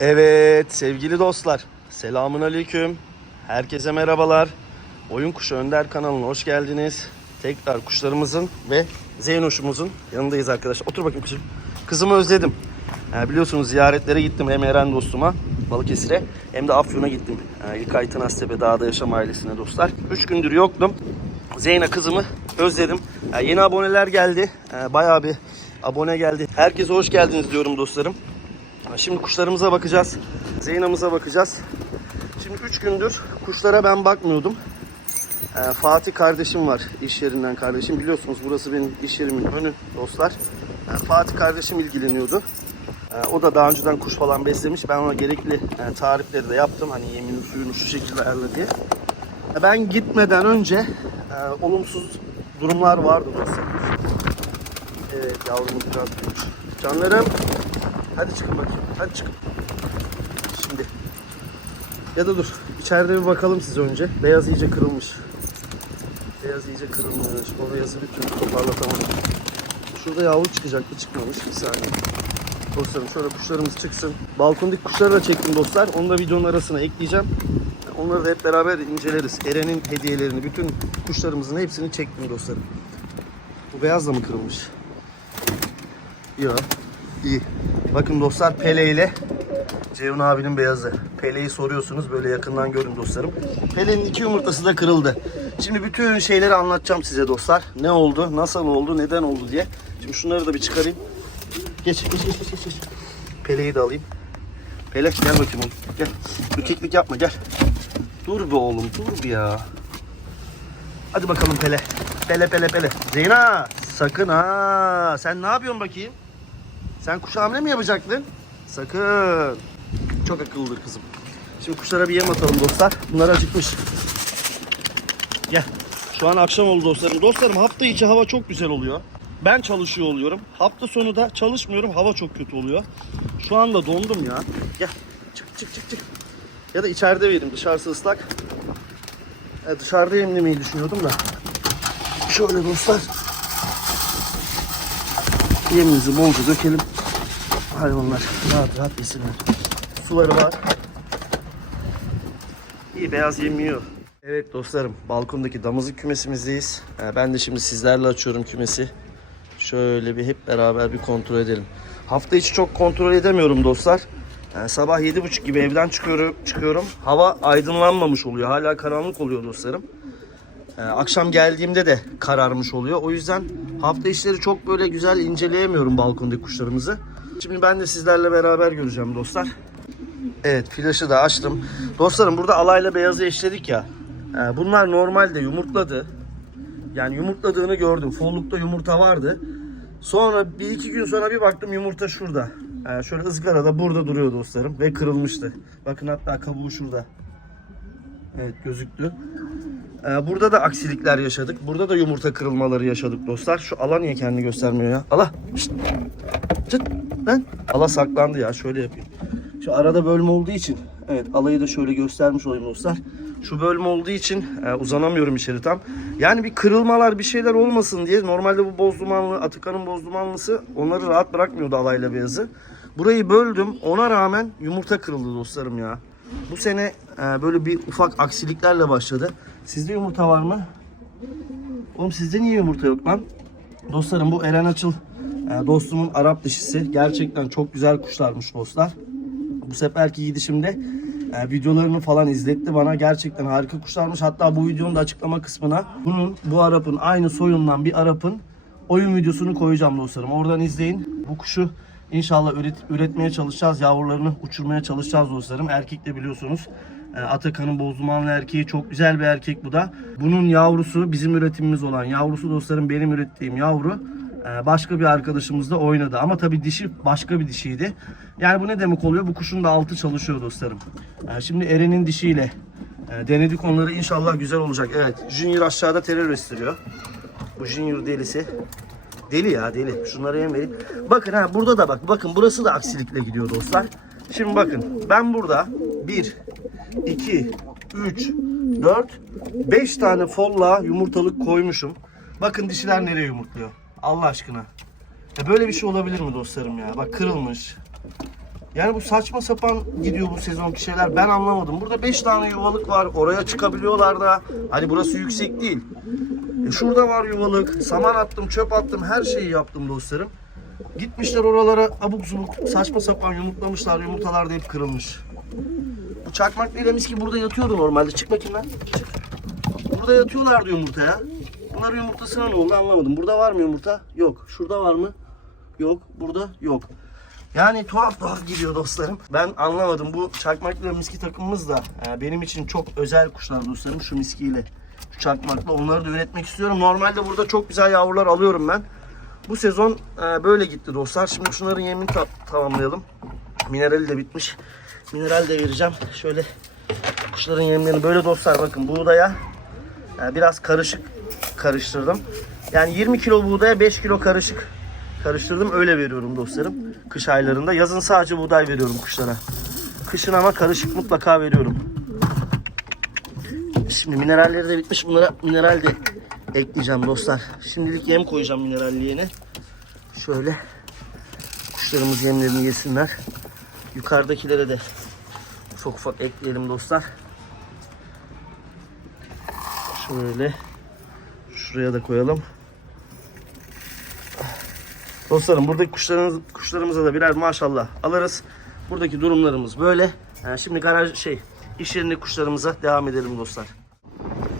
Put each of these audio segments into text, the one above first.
Evet sevgili dostlar. Selamun aleyküm. Herkese merhabalar. Oyun Kuşu Önder kanalına hoş geldiniz. Tekrar kuşlarımızın ve Zeynoş'umuzun yanındayız arkadaşlar. Otur bakayım kızım. Kızımı özledim. Ee, biliyorsunuz ziyaretlere gittim hem Eren dostuma Balıkesir'e hem de Afyon'a gittim. Ee, İlkay Tınaztepe Dağda Yaşam ailesine dostlar. 3 gündür yoktum. Zeyna kızımı özledim. Ee, yeni aboneler geldi. Ee, bayağı bir abone geldi. Herkese hoş geldiniz diyorum dostlarım. Şimdi kuşlarımıza bakacağız. Zeyna'mıza bakacağız. Şimdi 3 gündür kuşlara ben bakmıyordum. Ee, Fatih kardeşim var iş yerinden kardeşim. Biliyorsunuz burası benim iş yerimin önü dostlar. Ee, Fatih kardeşim ilgileniyordu. Ee, o da daha önceden kuş falan beslemiş. Ben ona gerekli e, tarifleri de yaptım. Hani yemini suyunu şu şekilde ayarla diye. Ee, Ben gitmeden önce e, olumsuz durumlar vardı dostlar. Evet yavrumuz biraz büyümüş. Canlarım Hadi çıkın bakayım. Hadi çıkın. Şimdi. Ya da dur. İçeride bir bakalım size önce. Beyaz iyice kırılmış. Beyaz iyice kırılmış. O beyazı bir türlü toparlatamadım. Şurada yavru çıkacak mı çıkmamış. Bir saniye. Dostlarım şöyle kuşlarımız çıksın. Balkondaki kuşları da çektim dostlar. Onu da videonun arasına ekleyeceğim. Onları da hep beraber inceleriz. Eren'in hediyelerini, bütün kuşlarımızın hepsini çektim dostlarım. Bu beyaz da mı kırılmış? Yok. İyi. Bakın dostlar Pele ile Ceyhun abinin beyazı. Pele'yi soruyorsunuz böyle yakından görün dostlarım. Pele'nin iki yumurtası da kırıldı. Şimdi bütün şeyleri anlatacağım size dostlar. Ne oldu, nasıl oldu, neden oldu diye. Şimdi şunları da bir çıkarayım. Geç, geç, geç, geç, geç. Pele'yi de alayım. Pele gel bakayım oğlum. Gel. Ürkeklik yapma gel. Dur be oğlum dur bir ya. Hadi bakalım Pele. Pele Pele Pele. Zeyna sakın ha. Sen ne yapıyorsun bakayım? Sen kuş hamle mi yapacaktın? Sakın. Çok akıllıdır kızım. Şimdi kuşlara bir yem atalım dostlar. Bunlar acıkmış. Gel. Şu an akşam oldu dostlarım. Dostlarım hafta içi hava çok güzel oluyor. Ben çalışıyor oluyorum. Hafta sonu da çalışmıyorum. Hava çok kötü oluyor. Şu anda dondum ya. Gel. Çık çık çık çık. Ya da içeride vereyim. Dışarısı ıslak. E, dışarıda yemlemeyi düşünüyordum da. Şöyle dostlar. Yemimizi bolca dökelim. Hayvanlar rahat rahat yesinler. Suları var. İyi beyaz yem yiyor. Evet dostlarım balkondaki damızlık kümesimizdeyiz. Ee, Ben de şimdi sizlerle açıyorum kümesi. Şöyle bir hep beraber bir kontrol edelim. Hafta içi çok kontrol edemiyorum dostlar. Ee, Sabah 7.30 gibi evden çıkıyorum, çıkıyorum. Hava aydınlanmamış oluyor. Hala karanlık oluyor dostlarım. Ee, akşam geldiğimde de kararmış oluyor. O yüzden hafta işleri çok böyle güzel inceleyemiyorum balkondaki kuşlarımızı. Şimdi ben de sizlerle beraber göreceğim dostlar. Evet flaşı da açtım. Dostlarım burada alayla beyazı eşledik ya. Ee, bunlar normalde yumurtladı. Yani yumurtladığını gördüm. Follukta yumurta vardı. Sonra bir iki gün sonra bir baktım yumurta şurada. Ee, şöyle ızgarada burada duruyor dostlarım. Ve kırılmıştı. Bakın hatta kabuğu şurada. Evet gözüktü. Ee, burada da aksilikler yaşadık. Burada da yumurta kırılmaları yaşadık dostlar. Şu ala niye kendini göstermiyor ya? Ala. Şşt. Çıt. Lan. Ala saklandı ya. Şöyle yapayım. Şu arada bölme olduğu için. Evet alayı da şöyle göstermiş olayım dostlar. Şu bölme olduğu için e, uzanamıyorum içeri tam. Yani bir kırılmalar bir şeyler olmasın diye. Normalde bu boz dumanlı, Atakan'ın boz dumanlısı onları rahat bırakmıyordu alayla beyazı. Burayı böldüm. Ona rağmen yumurta kırıldı dostlarım ya. Bu sene e, böyle bir ufak aksiliklerle başladı. Sizde yumurta var mı? Oğlum sizde niye yumurta yok lan? Dostlarım bu Eren Açıl dostumun Arap dişisi. Gerçekten çok güzel kuşlarmış dostlar. Bu seferki gidişimde e, videolarını falan izletti bana. Gerçekten harika kuşlarmış. Hatta bu videonun da açıklama kısmına bunun bu Arap'ın aynı soyundan bir Arap'ın oyun videosunu koyacağım dostlarım. Oradan izleyin. Bu kuşu inşallah üret- üretmeye çalışacağız. Yavrularını uçurmaya çalışacağız dostlarım. Erkek de biliyorsunuz. e, Atakan'ın bozdumanlı erkeği çok güzel bir erkek bu da. Bunun yavrusu bizim üretimimiz olan yavrusu dostlarım benim ürettiğim yavru. Ee, başka bir arkadaşımız da oynadı. Ama tabii dişi başka bir dişiydi. Yani bu ne demek oluyor? Bu kuşun da altı çalışıyor dostlarım. Ee, şimdi Eren'in dişiyle e, denedik onları. İnşallah güzel olacak. Evet. Junior aşağıda terör estiriyor. Bu Junior delisi. Deli ya deli. Şunları yem. Bakın ha burada da bak. Bakın burası da aksilikle gidiyor dostlar. Şimdi bakın. Ben burada 1, 2, 3, 4, 5 tane folla yumurtalık koymuşum. Bakın dişiler nereye yumurtluyor. Allah aşkına. Ya böyle bir şey olabilir mi dostlarım ya? Bak kırılmış. Yani bu saçma sapan gidiyor bu sezonki şeyler. Ben anlamadım. Burada 5 tane yuvalık var. Oraya çıkabiliyorlar da. Hani burası yüksek değil. E şurada var yuvalık. Saman attım, çöp attım. Her şeyi yaptım dostlarım. Gitmişler oralara abuk subuk saçma sapan yumurtlamışlar. Yumurtalar da hep kırılmış. Bu çakmak ile mis gibi burada yatıyordu normalde. Çık bakayım lan. Çık. Burada yatıyorlardı yumurtaya. Bunların yumurtasına ne oldu anlamadım. Burada var mı yumurta? Yok. Şurada var mı? Yok. Burada yok. Yani tuhaf tuhaf gidiyor dostlarım. Ben anlamadım. Bu çakmakla miski takımımız da e, benim için çok özel kuşlar dostlarım. Şu miskiyle, şu çakmakla onları da üretmek istiyorum. Normalde burada çok güzel yavrular alıyorum ben. Bu sezon e, böyle gitti dostlar. Şimdi şunların yemini ta- tamamlayalım. Minerali de bitmiş. Mineral de vereceğim. Şöyle kuşların yemlerini böyle dostlar bakın buğdaya e, biraz karışık karıştırdım. Yani 20 kilo buğdaya 5 kilo karışık karıştırdım. Öyle veriyorum dostlarım. Kış aylarında. Yazın sadece buğday veriyorum kuşlara. Kışın ama karışık mutlaka veriyorum. Şimdi mineralleri de bitmiş. Bunlara mineral de ekleyeceğim dostlar. Şimdilik yem koyacağım mineralliyene. Şöyle kuşlarımız yemlerini yesinler. Yukarıdakilere de ufak ufak ekleyelim dostlar. Şöyle şuraya da koyalım. Dostlarım buradaki kuşlarımız, kuşlarımıza da birer maşallah alırız. Buradaki durumlarımız böyle. Yani şimdi garaj şey iş yerinde kuşlarımıza devam edelim dostlar.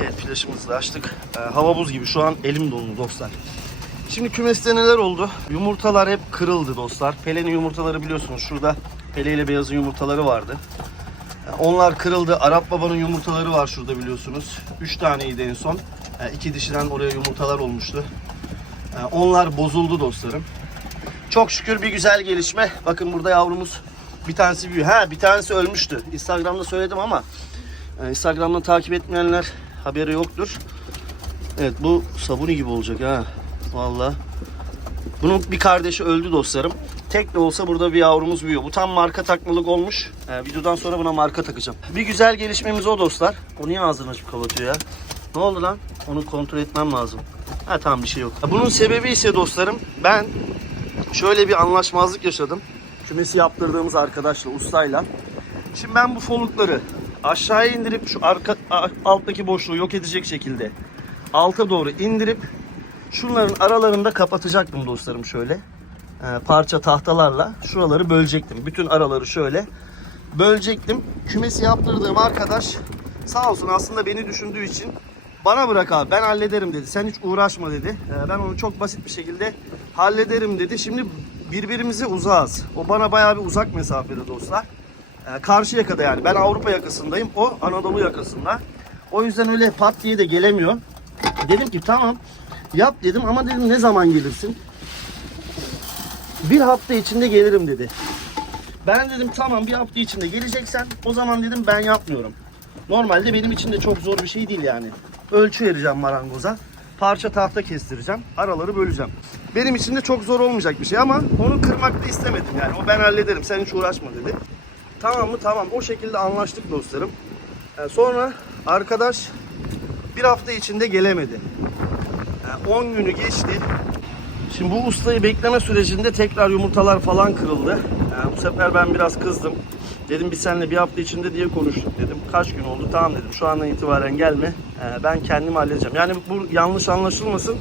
Evet flaşımızı da açtık. Ee, hava buz gibi şu an elim dolu dostlar. Şimdi kümeste neler oldu? Yumurtalar hep kırıldı dostlar. Pele'nin yumurtaları biliyorsunuz şurada Pele ile beyazın yumurtaları vardı. Onlar kırıldı. Arap babanın yumurtaları var şurada biliyorsunuz. 3 taneydi en son. Yani iki dişiden oraya yumurtalar olmuştu. Yani Onlar bozuldu dostlarım. Çok şükür bir güzel gelişme. Bakın burada yavrumuz bir tanesi büyüyor. Ha bir tanesi ölmüştü. Instagram'da söyledim ama e, Instagram'dan takip etmeyenler haberi yoktur. Evet bu sabuni gibi olacak ha. Vallahi. Bunun bir kardeşi öldü dostlarım. Tek de olsa burada bir yavrumuz büyüyor. Bu tam marka takmalık olmuş. Ee, videodan sonra buna marka takacağım. Bir güzel gelişmemiz o dostlar. O niye ağzını açıp kapatıyor ya? Ne oldu lan? Onu kontrol etmem lazım. Ha tamam bir şey yok. Bunun sebebi ise dostlarım ben şöyle bir anlaşmazlık yaşadım. Kümesi yaptırdığımız arkadaşla, ustayla. Şimdi ben bu folukları aşağıya indirip şu arka alttaki boşluğu yok edecek şekilde alta doğru indirip şunların aralarında kapatacaktım dostlarım şöyle. Ee, parça tahtalarla şuraları bölecektim. Bütün araları şöyle bölecektim. Kümesi yaptırdığım arkadaş sağ olsun aslında beni düşündüğü için bana bırak abi ben hallederim dedi. Sen hiç uğraşma dedi. Ee, ben onu çok basit bir şekilde hallederim dedi. Şimdi birbirimize uzağız. O bana bayağı bir uzak mesafede dostlar. Ee, karşı yakada yani. Ben Avrupa yakasındayım. O Anadolu yakasında. O yüzden öyle pat diye de gelemiyor. Dedim ki tamam yap dedim ama dedim ne zaman gelirsin? Bir hafta içinde gelirim dedi. Ben dedim tamam bir hafta içinde geleceksen o zaman dedim ben yapmıyorum. Normalde benim için de çok zor bir şey değil yani. Ölçü vereceğim marangoza. Parça tahta kestireceğim. Araları böleceğim. Benim için de çok zor olmayacak bir şey ama onu kırmak da istemedim yani. O ben hallederim sen hiç uğraşma dedi. Tamam mı? Tamam. O şekilde anlaştık dostlarım. Ee, sonra arkadaş bir hafta içinde gelemedi. Yani 10 günü geçti. Şimdi bu ustayı bekleme sürecinde tekrar yumurtalar falan kırıldı. Yani bu sefer ben biraz kızdım. Dedim biz seninle bir hafta içinde diye konuştuk dedim. Kaç gün oldu? Tamam dedim. Şu andan itibaren gelme. Ee, ben kendim halledeceğim. Yani bu yanlış anlaşılmasın.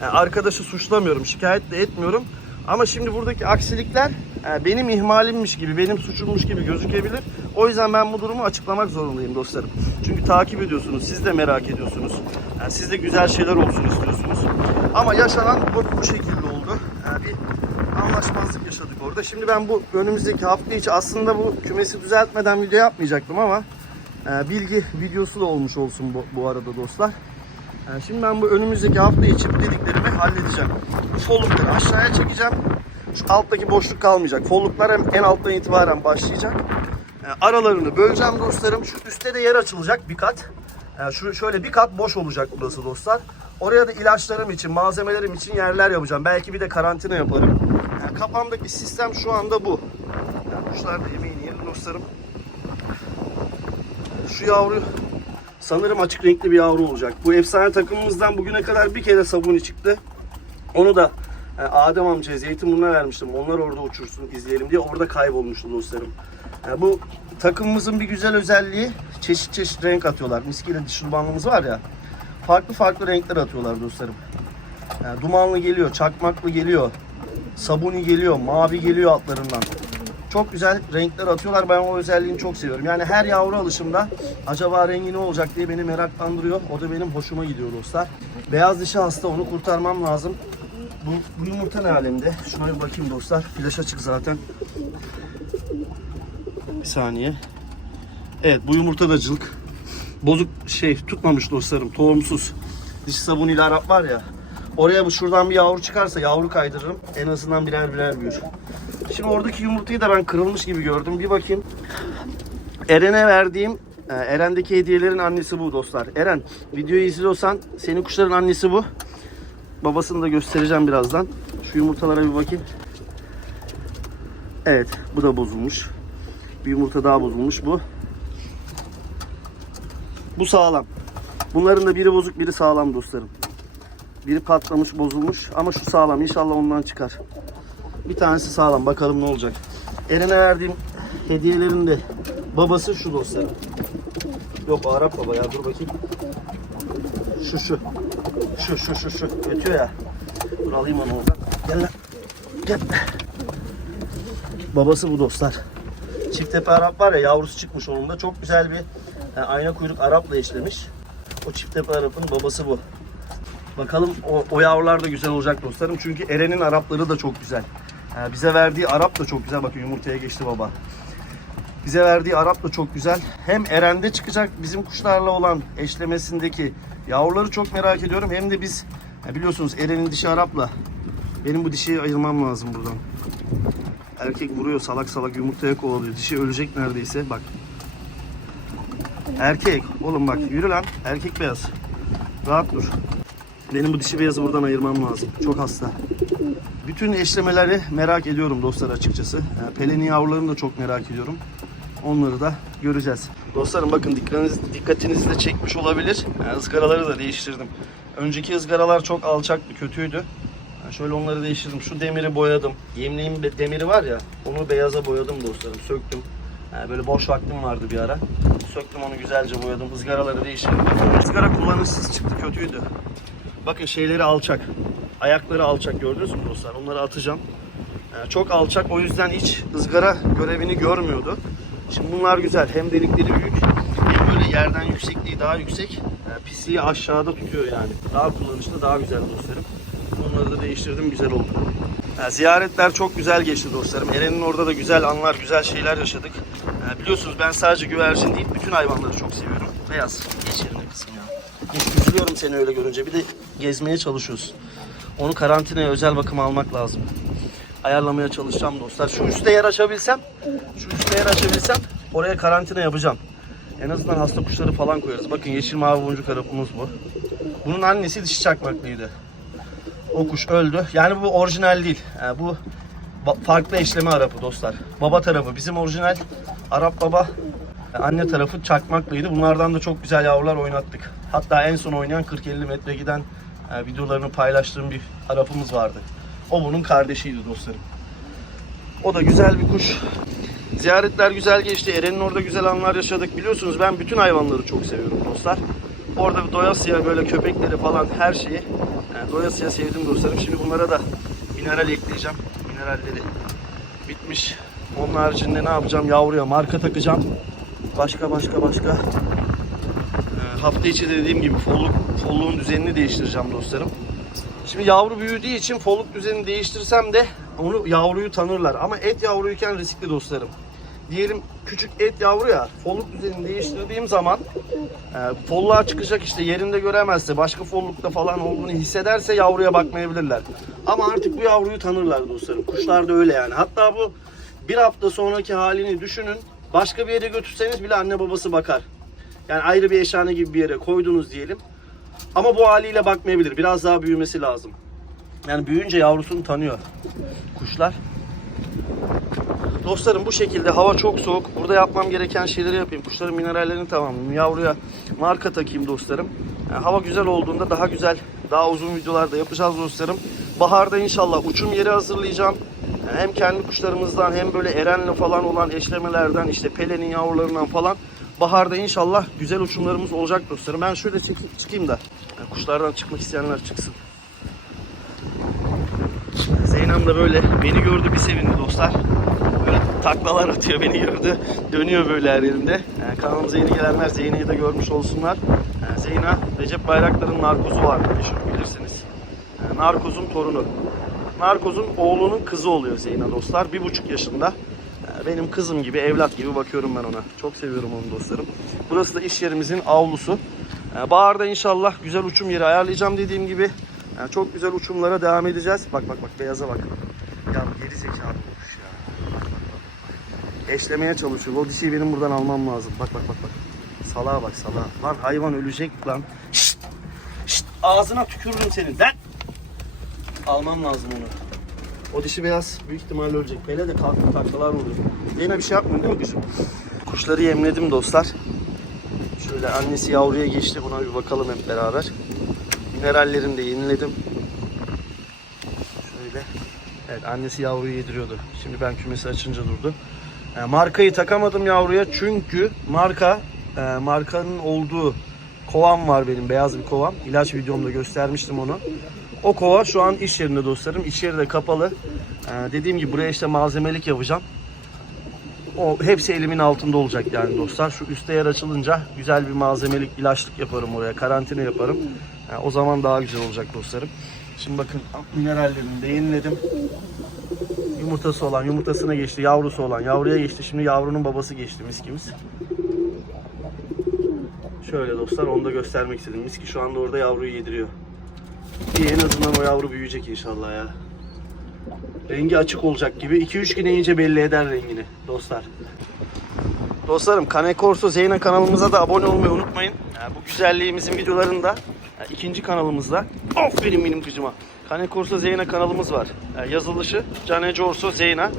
Yani arkadaşı suçlamıyorum. Şikayet de etmiyorum. Ama şimdi buradaki aksilikler e, benim ihmalimmiş gibi, benim suçummuş gibi gözükebilir. O yüzden ben bu durumu açıklamak zorundayım dostlarım. Çünkü takip ediyorsunuz, siz de merak ediyorsunuz. Yani siz de güzel şeyler olsun istiyorsunuz. Ama yaşanan bu, bu şekilde oldu. Yani bir anlaşmazlık yaşadık orada. Şimdi ben bu önümüzdeki hafta içi aslında bu kümesi düzeltmeden video yapmayacaktım ama e, bilgi videosu da olmuş olsun bu, bu arada dostlar. Yani şimdi ben bu önümüzdeki hafta içi dediklerimi halledeceğim. Bu follukları aşağıya çekeceğim. Şu alttaki boşluk kalmayacak. Folluklar hem en alttan itibaren başlayacak. Yani aralarını böleceğim dostlarım. Şu üstte de yer açılacak bir kat. Yani şu şöyle bir kat boş olacak burası dostlar. Oraya da ilaçlarım için, malzemelerim için yerler yapacağım. Belki bir de karantina yaparım. Yani kafamdaki sistem şu anda bu. Yani kuşlar da yemeğini yiyelim dostlarım. Şu yavru sanırım açık renkli bir yavru olacak. Bu efsane takımımızdan bugüne kadar bir kere sabuni çıktı. Onu da Yani Adem amcaya Zeytinburnu'na vermiştim. Onlar orada uçursun izleyelim diye. Orada kaybolmuştu dostlarım. Yani bu takımımızın bir güzel özelliği çeşit çeşit renk atıyorlar. Miskiyle dişi dumanlımız var ya. Farklı farklı renkler atıyorlar dostlarım. Yani dumanlı geliyor, çakmaklı geliyor, sabuni geliyor, mavi geliyor altlarından. Çok güzel renkler atıyorlar. Ben o özelliğini çok seviyorum. Yani her yavru alışımda acaba rengi ne olacak diye beni meraklandırıyor. O da benim hoşuma gidiyor dostlar. Beyaz dişi hasta onu kurtarmam lazım. Bu, bu yumurta ne alemde? Şuna bir bakayım dostlar. Flaş açık zaten. Bir saniye. Evet bu yumurta da cılk. Bozuk şey tutmamış dostlarım. Tohumsuz. Diş sabunuyla Arap var ya. Oraya bu şuradan bir yavru çıkarsa yavru kaydırırım. En azından birer birer büyür. Şimdi oradaki yumurtayı da ben kırılmış gibi gördüm. Bir bakayım. Eren'e verdiğim e, Eren'deki hediyelerin annesi bu dostlar. Eren videoyu izliyorsan senin kuşların annesi bu. Babasını da göstereceğim birazdan. Şu yumurtalara bir bakayım. Evet bu da bozulmuş. Bir yumurta daha bozulmuş bu. Bu sağlam. Bunların da biri bozuk biri sağlam dostlarım. Biri patlamış bozulmuş ama şu sağlam. İnşallah ondan çıkar. Bir tanesi sağlam. Bakalım ne olacak. Eren'e verdiğim hediyelerin de babası şu dostlarım. Yok Arap baba ya dur bakayım. Şu şu. Şu şu şu şu. Ötüyor ya. Dur alayım onu oradan. Gel lan. Gel. Babası bu dostlar. Çift tepe Arap var ya yavrusu çıkmış onun da. Çok güzel bir yani ayna kuyruk Arap'la eşlemiş. O çift tepe Arap'ın babası bu. Bakalım o, o yavrular da güzel olacak dostlarım. Çünkü Eren'in Arapları da çok güzel. Ee, bize verdiği Arap da çok güzel. Bakın yumurtaya geçti baba. Bize verdiği Arap da çok güzel. Hem Eren'de çıkacak bizim kuşlarla olan eşlemesindeki yavruları çok merak ediyorum. Hem de biz ya biliyorsunuz Eren'in dişi Arap'la benim bu dişiyi ayırmam lazım buradan. Erkek vuruyor salak salak yumurtaya kovalıyor. Dişi ölecek neredeyse. Bak. Erkek. Oğlum bak yürü lan. Erkek beyaz. Rahat dur. Benim bu dişi beyazı buradan ayırmam lazım. Çok hasta. Bütün eşlemeleri merak ediyorum dostlar açıkçası. Yani Pelin'in yavrularını da çok merak ediyorum. Onları da göreceğiz. Dostlarım bakın dikkatiniz, dikkatinizi de çekmiş olabilir. Yani ızgaraları da değiştirdim. Önceki ızgaralar çok alçaktı, kötüydü. Şöyle onları değiştirdim. Şu demiri boyadım. Yemliğin demiri var ya, onu beyaza boyadım dostlarım. Söktüm. Yani böyle boş vaktim vardı bir ara. Söktüm onu güzelce boyadım. Izgaraları değiştirdim. Izgara kullanışsız çıktı, kötüydü. Bakın şeyleri alçak. Ayakları alçak gördünüz mü dostlar? Onları atacağım. Yani çok alçak o yüzden hiç ızgara görevini görmüyordu. Şimdi bunlar güzel. Hem delikleri büyük hem böyle yerden yüksekliği daha yüksek. Yani pisliği aşağıda tutuyor yani. Daha kullanışlı daha güzel dostlarım. Onları değiştirdim güzel oldu. Yani ziyaretler çok güzel geçti dostlarım. Eren'in orada da güzel anlar, güzel şeyler yaşadık. Yani biliyorsunuz ben sadece güvercin değil bütün hayvanları çok seviyorum. Beyaz. Geç yerine kızım ya. Üzülüyorum seni öyle görünce. Bir de gezmeye çalışıyoruz. Onu karantinaya özel bakım almak lazım. Ayarlamaya çalışacağım dostlar. Şu üstte yer açabilsem, şu üstte yer açabilsem oraya karantina yapacağım. En azından hasta kuşları falan koyarız. Bakın yeşil mavi boncuk arapımız bu. Bunun annesi dişi çakmaklıydı. O kuş öldü. Yani bu orijinal değil. Yani bu ba- farklı eşleme Arapı dostlar. Baba tarafı bizim orijinal Arap baba. Anne tarafı çakmaklıydı. Bunlardan da çok güzel yavrular oynattık. Hatta en son oynayan 40-50 metre giden e, videolarını paylaştığım bir Arap'ımız vardı. O bunun kardeşiydi dostlarım. O da güzel bir kuş. Ziyaretler güzel geçti. Eren'in orada güzel anlar yaşadık. Biliyorsunuz ben bütün hayvanları çok seviyorum dostlar. Orada doyasıya böyle köpekleri falan her şeyi yani doyasıya sevdim dostlarım. Şimdi bunlara da mineral ekleyeceğim. Mineralleri bitmiş. Onun haricinde ne yapacağım? Yavruya marka takacağım. Başka başka başka. Ee, hafta içi de dediğim gibi folluk, folluğun düzenini değiştireceğim dostlarım. Şimdi yavru büyüdüğü için folluk düzenini değiştirsem de onu yavruyu tanırlar. Ama et yavruyken riskli dostlarım. Diyelim küçük et yavru ya folluk düzenini değiştirdiğim zaman e, folluğa çıkacak işte yerinde göremezse başka follukta falan olduğunu hissederse yavruya bakmayabilirler. Ama artık bu yavruyu tanırlar dostlarım. Kuşlar da öyle yani. Hatta bu bir hafta sonraki halini düşünün. Başka bir yere götürseniz bile anne babası bakar. Yani ayrı bir eşhane gibi bir yere koydunuz diyelim. Ama bu haliyle bakmayabilir. Biraz daha büyümesi lazım. Yani büyüyünce yavrusunu tanıyor kuşlar. Dostlarım bu şekilde hava çok soğuk. Burada yapmam gereken şeyleri yapayım. Kuşların minerallerini tamamlayayım. Yavruya marka takayım dostlarım. Yani hava güzel olduğunda daha güzel, daha uzun videolarda yapacağız dostlarım. Baharda inşallah uçum yeri hazırlayacağım. Hem kendi kuşlarımızdan hem böyle erenli falan olan eşlemelerden işte pelenin yavrularından falan baharda inşallah güzel uçumlarımız olacak dostlarım. Ben şöyle çıkayım da yani kuşlardan çıkmak isteyenler çıksın. Zeynep de böyle beni gördü bir sevindi dostlar. Böyle taklalar atıyor beni gördü. Dönüyor böyle her yerinde. Yani kanalımıza yeni gelenler Zeynep'i de görmüş olsunlar. Yani Zeyna Recep Bayraktar'ın narkozu var meşhur bilirsiniz. Yani narkozun torunu. Narkozun oğlunun kızı oluyor Zeyna dostlar. Bir buçuk yaşında. Benim kızım gibi, evlat gibi bakıyorum ben ona. Çok seviyorum onu dostlarım. Burası da iş yerimizin avlusu. Baharda inşallah güzel uçum yeri ayarlayacağım dediğim gibi. Çok güzel uçumlara devam edeceğiz. Bak bak bak beyaza bak. Ya geri zekalı olmuş ya. Bak, bak, bak. Eşlemeye çalışıyor. O benim buradan almam lazım. Bak bak bak bak. Salağa bak salağa. Lan hayvan ölecek lan. Şşt. Şşt. Ağzına tükürürüm senin. Lan. Almam lazım onu. O dişi beyaz büyük ihtimalle ölecek. Pele de kalkıp taklalar oluyor. Yine bir şey yapmıyor değil mi kızım? Kuşları yemledim dostlar. Şöyle annesi yavruya geçti. Buna bir bakalım hep beraber. Minerallerini de yeniledim. Şöyle. Evet annesi yavruyu yediriyordu. Şimdi ben kümesi açınca durdu. E, markayı takamadım yavruya çünkü marka e, markanın olduğu kovam var benim beyaz bir kovam. İlaç videomda göstermiştim onu. O kova şu an iş yerinde dostlarım. İş yeri de kapalı. E, dediğim gibi buraya işte malzemelik yapacağım. O hepsi elimin altında olacak yani dostlar. Şu üstte yer açılınca güzel bir malzemelik ilaçlık yaparım oraya. Karantina yaparım. O zaman daha güzel olacak dostlarım. Şimdi bakın minerallerini de yeniledim. Yumurtası olan yumurtasına geçti. Yavrusu olan yavruya geçti. Şimdi yavrunun babası geçti miskimiz. Şöyle dostlar onu da göstermek istedim. Miski şu anda orada yavruyu yediriyor. İyi en azından o yavru büyüyecek inşallah ya. Rengi açık olacak gibi. 2-3 güne iyice belli eder rengini dostlar. Dostlarım Kane Corso Zeyna kanalımıza da abone olmayı unutmayın. Yani bu güzelliğimizin videolarında yani ikinci kanalımızda aferin benim kızıma. Kane Corso Zeyna kanalımız var. Yani yazılışı Cane Corso Zeyna.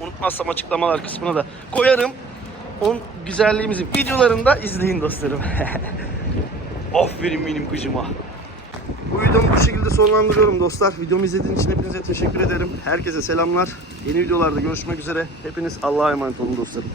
Unutmazsam açıklamalar kısmına da koyarım. Onun güzelliğimizin videolarını da izleyin dostlarım. aferin benim kızıma. Bu videomu bu şekilde sonlandırıyorum dostlar. Videomu izlediğiniz için hepinize teşekkür ederim. Herkese selamlar. Yeni videolarda görüşmek üzere. Hepiniz Allah'a emanet olun dostlarım.